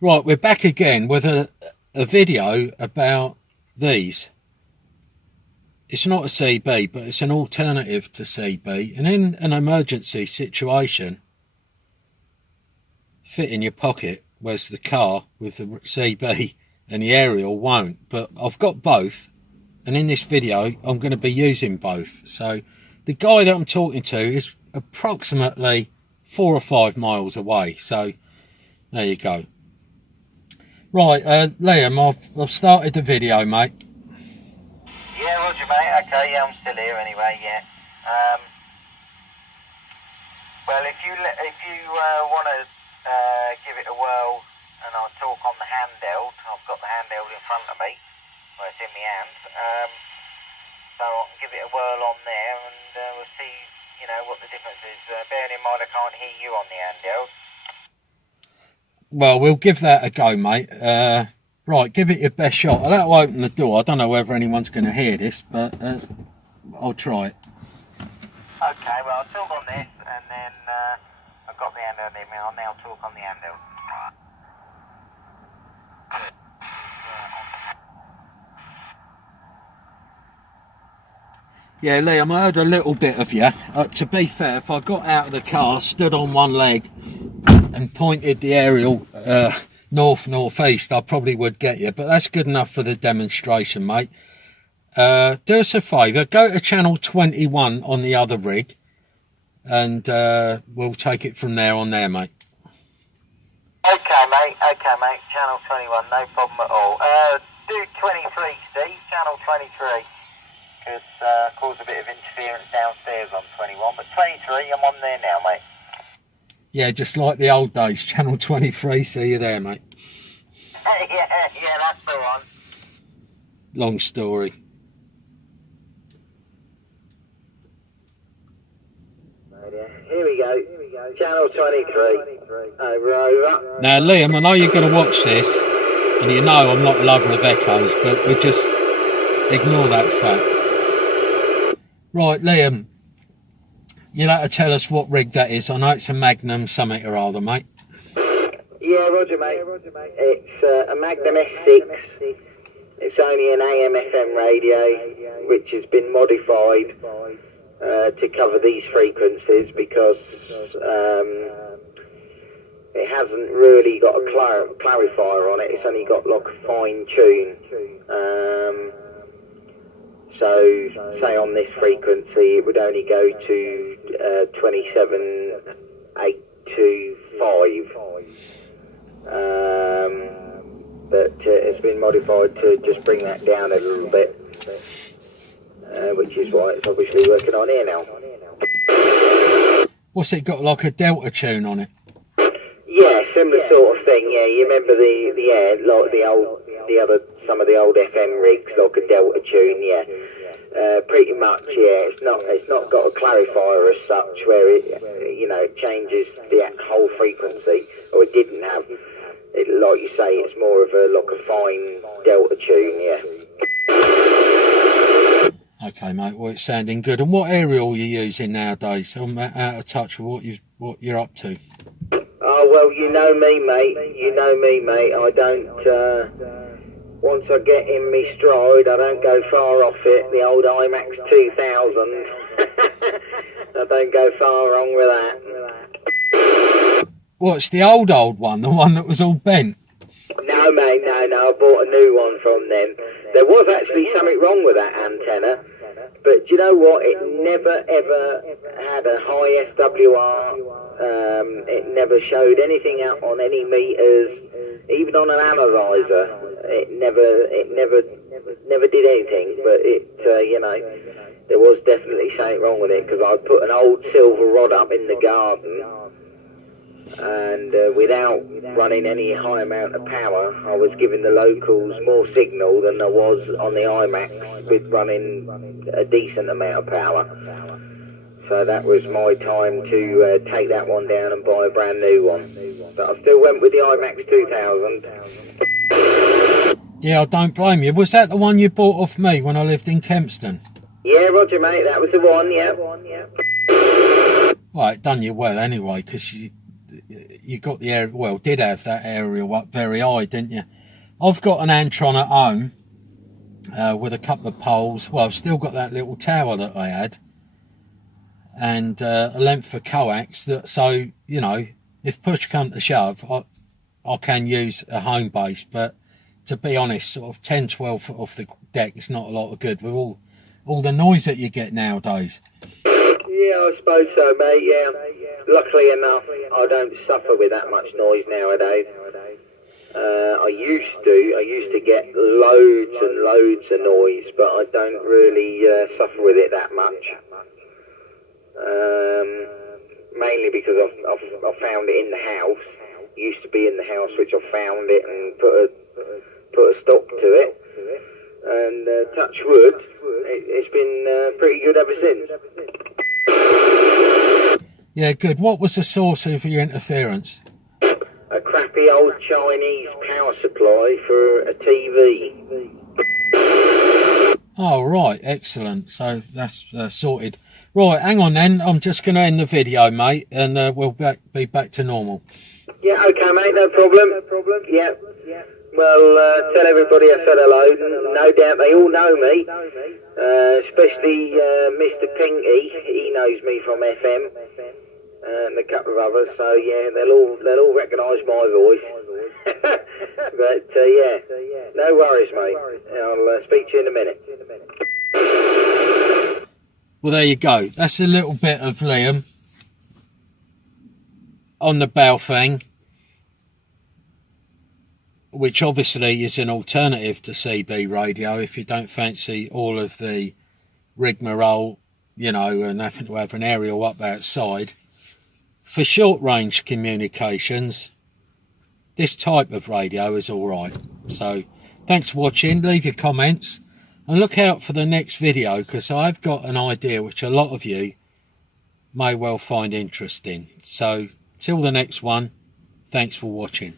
Right, we're back again with a video about these. It's not a CB, but it's an alternative to CB. And in an emergency situation, fit in your pocket, whereas the car with the CB and the aerial won't. But I've got both, and in this video, I'm going to be using both. So the guy that I'm talking to is approximately 4 or 5 miles away. So there you go. Right, Liam, I've started the video, mate. Yeah, roger, mate. Okay, yeah, I'm still here anyway. Yeah. Well, if you want to give it a whirl, and I'll talk on the handheld. I've got the handheld in front of me, well, it's in my hand. So I can give it a whirl on there, and we'll see, what the difference is. Bearing in mind I can't hear you on the handheld. Well, we'll give that a go, mate. Right, give it your best shot. That'll open the door. I don't know whether anyone's going to hear this, but I'll try it. Okay, well, I'll talk on this, and then I've got the handheld in me. I'll now talk on the handheld. Yeah, Liam, I heard a little bit of you. To be fair, if I got out of the car, stood on one leg, and pointed the aerial north-northeast, I probably would get you. But that's good enough for the demonstration, mate. Do us a favour, go to channel 21 on the other rig, and we'll take it from there on there, mate. Okay, mate. Channel 21, no problem at all. Do 23, Steve. Channel 23. Because caused a bit of interference downstairs on 21. But 23, I'm on there now, mate. Yeah, just like the old days. Channel 23, see you there, mate. yeah, that's the one. Long story. Here we go. Channel 23. Over. Now, Liam, I know you're going to watch this, and you know I'm not a lover of echoes, but we just ignore that fact. Right, Liam, you'll have to tell us what rig that is. I know it's a Magnum something or other, mate. Yeah, roger, mate. It's a Magnum S6. It's only an AM/FM radio, which has been modified to cover these frequencies because it hasn't really got a clarifier on it. It's only got like a fine tune. So, say on this frequency, it would only go to 27,825. But it's been modified to just bring that down a little bit, which is why it's obviously working on here now. What's it got, like a Delta tune on it? Yeah, similar sort of thing. Yeah, you remember some of the old FM rigs, like a Delta tune. Yeah, pretty much. Yeah, it's not got a clarifier as such where it changes the whole frequency, or it didn't have. It, like you say, it's more of a fine Delta tune. Yeah. Okay, mate. Well, it's sounding good. And what aerial are you using nowadays? I'm out of touch with what you're up to. Oh, well, you know me, mate. I don't, once I get in me stride, I don't go far off it. The old IMAX 2000. I don't go far wrong with that. What's the old one? The one that was all bent? No, mate, no. I bought a new one from them. There was actually something wrong with that antenna. But do you know what? It never, ever had a high SWR. It never showed anything out on any meters, even on an analyzer. It never did anything. But there was definitely something wrong with it because I put an old silver rod up in the garden, and without running any high amount of power, I was giving the locals more signal than I was on the IMAX with running a decent amount of power. So that was my time to take that one down and buy a brand new one. But I still went with the IMAX 2000. Yeah, I don't blame you. Was that the one you bought off me when I lived in Kempston? Yeah, roger, mate. That was the one, yeah. Well, it done you well anyway, because you got the area, well, did have that aerial up very high, didn't you? I've got an Antron at home with a couple of poles. Well, I've still got that little tower that I had, and a length of coax. So, you know, if push come to shove, I can use a home base. But to be honest, sort of 10, 12 foot off the deck, it's not a lot of good with all the noise that you get nowadays. Yeah, I suppose so, mate, yeah. Luckily enough, I don't suffer with that much noise nowadays. I used to get loads and loads of noise, but I don't really suffer with it that much. Mainly because I found it in the house. It used to be in the house, which I found it and put a stop to it. And touch wood, it's been pretty good ever since. Yeah, good. What was the source of your interference? A crappy old Chinese power supply for a TV. Oh, right. Excellent. So that's sorted. Right, hang on then. I'm just going to end the video, mate, and we'll be back to normal. Yeah, okay, mate. No problem. Yeah. Well, tell everybody I said hello. No doubt they all know me, especially Mr. Pinky. He knows me from FM, and a couple of others. So yeah, they'll all recognise my voice. But yeah, no worries, mate. I'll speak to you in a minute. Well, there you go. That's a little bit of Liam on the Baofeng, which obviously is an alternative to CB radio if you don't fancy all of the rigmarole, you know, and having to have an aerial up outside. For short range communications, this type of radio is all right. So thanks for watching. Leave your comments and look out for the next video, because I've got an idea which a lot of you may well find interesting. So till the next one, thanks for watching.